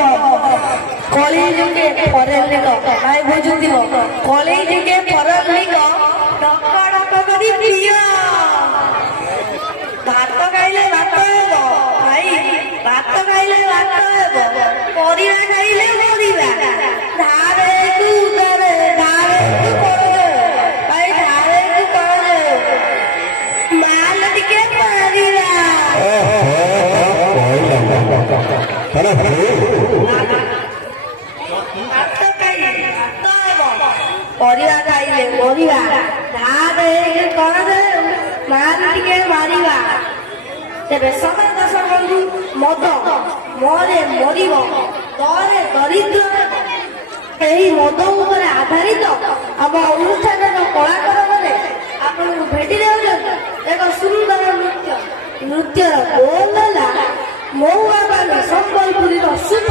କଳି ଯୁଗେ ଫରେଲିକ ନାଇଁ ବୁଝୁଥିବ କଳି ଯୁଗେ ଫରେଲିକ ଡକ ଡକ କରି ପ୍ରିୟ ଭାତ ଖାଇଲେ ଭାତ ହେବ ଭାଇ ଭାତ ଖାଇଲେ ଭାତ ହେବ ପରିବା ଖାଇଲେ ପରିବା ଧାରେକୁ ଉଧାରେ ଧାରେକୁ କରଜ ଭାଇ ଧାରେକୁ କରଜ ମାଲ ଟିକେ ପାରିବା ପରିବା ଖାଇଲେ ପରିବା ଧାରେ କରଜ ମାଲ ଟିକେ ମାରିବା ତେବେ ସମାଜ ବନ୍ଧୁ ମଦ ମରେ ମରିବ ଦରେ ଦରିଦ୍ର ଏହି ମଦ ଉପରେ ଆଧାରିତ ଆମ ଅନୁଷ୍ଠାନର କଳାକାରମାନେ ଆପଣଙ୍କୁ ଭେଟି ଦେଉଛନ୍ତି ଏକ ସୁନ୍ଦର ନୃତ୍ୟର ବୋଲ ହେଲା ମୋ ବାବା ସମ୍ବଲପୁରୀର ସୁନ୍ଦର